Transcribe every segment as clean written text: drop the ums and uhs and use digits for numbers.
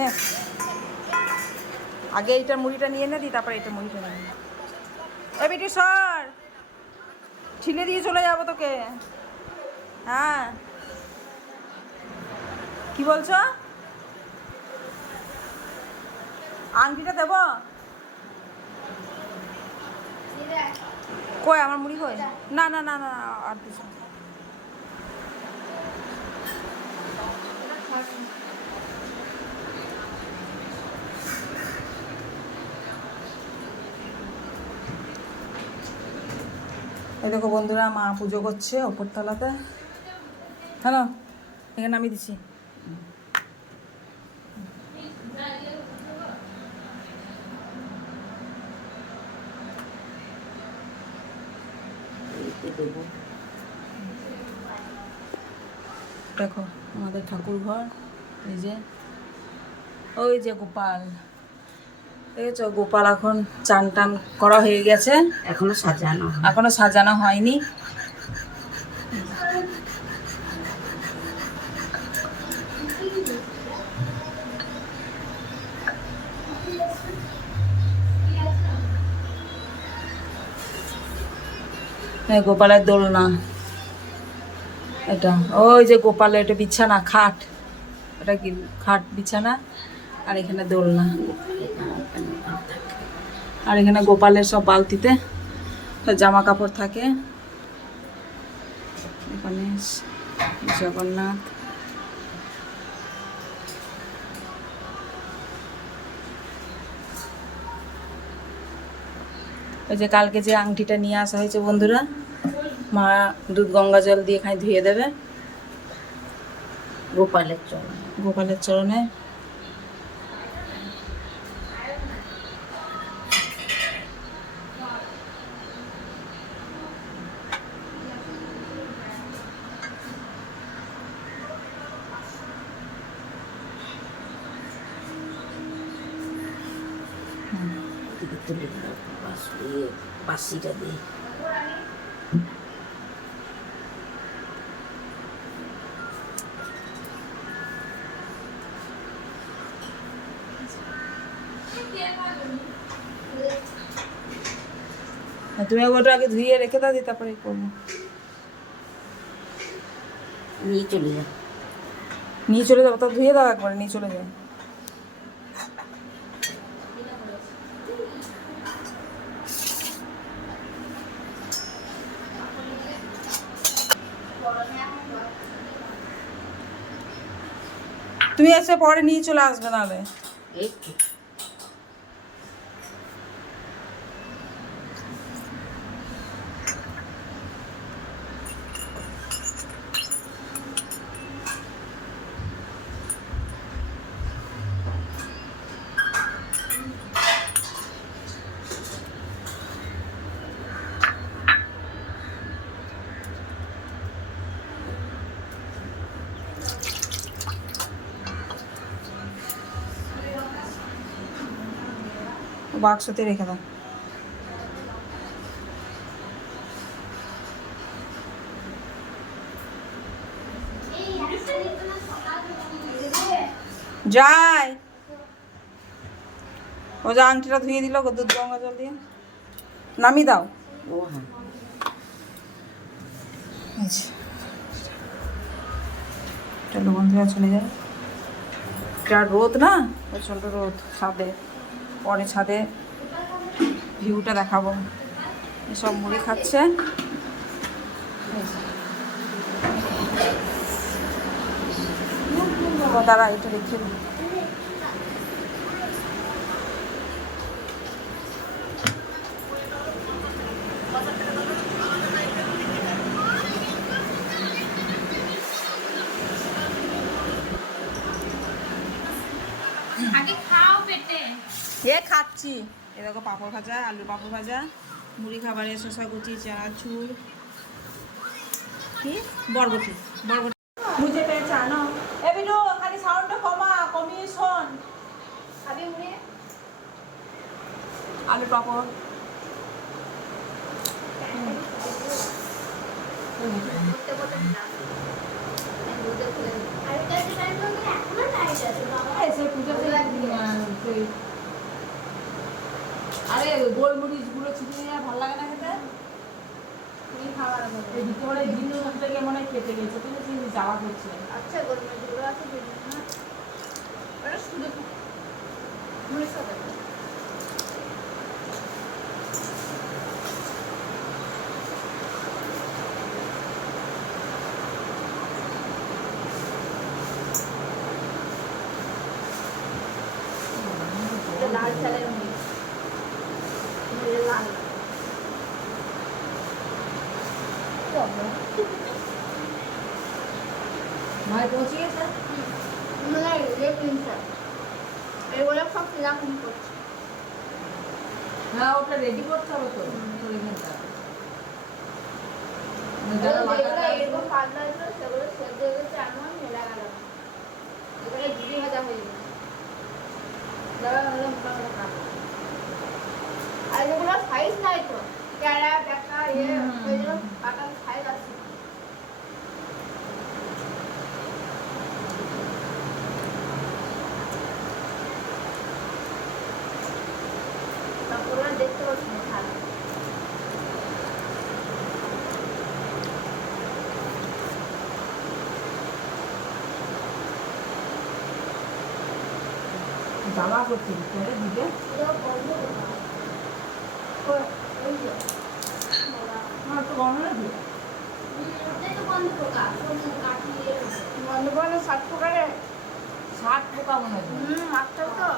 নে আগে এইটার মুড়িটা নিয়ে নে দি, তারপরে এইটার মুড়িটা নিয়ে নে। এ বেটি সর, ছিলে দিয়ে চলে যাবো তোকে। হ্যাঁ কি বলছো? আংটিটা দেবো? কই আমার মুড়ি কই? না না না না আর দিস না। এই দেখো বন্ধুরা, মা পুজো করছে ওপরতলাতে। হ্যালো, এখানে আমি দিচ্ছি। দেখো আমাদের ঠাকুর ঘর, এই যে ওই যে গোপাল, দেখেছো গোপাল এখন চান টান করা হয়ে গেছে, এখনো সাজানো হয়নি। গোপালের দোলনা এটা, ওই যে গোপালের এটা বিছানা, খাট, এটা কি খাট বিছানা, আর এখানে দোলনা, আর এখানে গোপালের সব বালতিতে জামা কাপড় থাকে। এখানে জগন্নাথ, ওই যে কালকে যে আংটিটা নিয়ে আসা হয়েছে বন্ধুরা, মা দুধ গঙ্গা জল দিয়ে এখানে ধুয়ে দেবে গোপালের চরণে। বাসিটা দিয়ে তুমি ওটা আগে ধুয়ে রেখে দাও, তারপরে করবো। নিয়ে চলে যা, নিয়ে চলে যাবো, তা ধুয়ে দাও একবারে, নিয়ে চলে যাও। তুমি এসে পরে নিয়ে চলে আসবে নাহলে। এই তো বাক্সতে রেখে দাও। যাই, ও যে আংটিটা ধুয়ে দিল দুধ গঙ্গা জল দিয়ে, নামিয়ে দাও। ও হ্যাঁ, চলো বন্ধুরা চলে যায়। এটা রোদ না, প্রচণ্ড রোদ ছাদে, পরে ছাদে ভিউটা দেখাবো। এসব মুড়ি খাচ্ছে, তারা এটা রেখে এ খাচ্ছি। এ দেখো পাঁপড় ভাজা, আলু পাঁপড় ভাজা, মুড়ি খাবারে শসা কুচি, চানাচুর, কি বরবটি, বরবটি মুঝে পেয়েছে আনো। এ বিনু খালি সাউন্ডটা কমিয়ে শোন। আলু পাঁপড়, এসে পুজোতে আরে গোলমরিচ গুলো ছিটিয়ে নিয়ে ভালো লাগে না খেতে। এই ভিতরে জিনিস সব থেকে মনে হয় কেটে গেছে, ঠিক আছে, যাওয়া করছে। আচ্ছা গোলমরিচ গুলো আছে না, ওটা শুধু মরিচ হবে। লাল চালের মরিচ, লাল ভাই পৌঁছে গেছে। এগুলো সব ফিলাম করছি। হ্যাঁ ওটা রেডি করতে হবে তো তোর এখানটা। এরকম পাতলা ছিল সেগুলো সেদ্ধ হয়ে গেছে, এমন মেলা গেল এগুলো ঘি ভাজা হয়ে গেছে। আর যেগুলো সাইজ নাই তো ক্যারা ব্যাকা ওইগুলো কাটার সাইজ আছে। তারপরে দেখতে পাচ্ছি না খারাপ। জ্বালা করছে ভিতরে দিকে। না তো গরম লাগবে। বন্ধ 60 প্রকারে 60 পোকা মনে হয়। মাত্র তো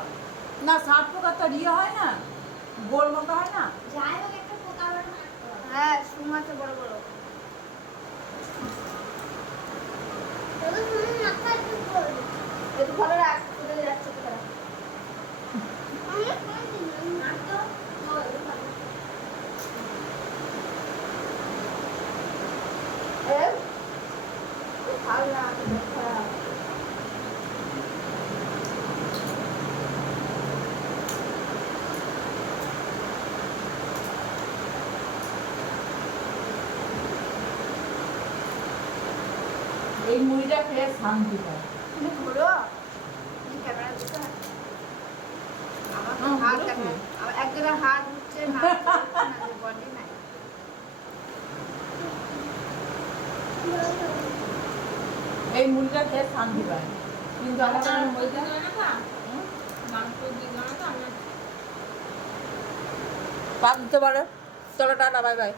না 60 পোকা তো ইয়ে হয় না, গোল মতো হয় না। হ্যাঁ শুন আছে বড় বড়। একটু ভালো রাখ, কোথায় যাচ্ছে কোথায় রাখ। ভালো না খারাপ। এই মুড়িটা খেয়ে শান্তি পায়। তুমি ঘুরো ক্যামেরা দিতে হয়। আমার তো হাত ক্যামেরা, আমার এক জায়গায় হাত উঠছে না, বডি নাই। এই মুড়িটা খেয়ে শান্তি পায়, কিন্তু আমাদের মুড়িটা পাক দিতে পারে। চলো টাটা, বাই বাই।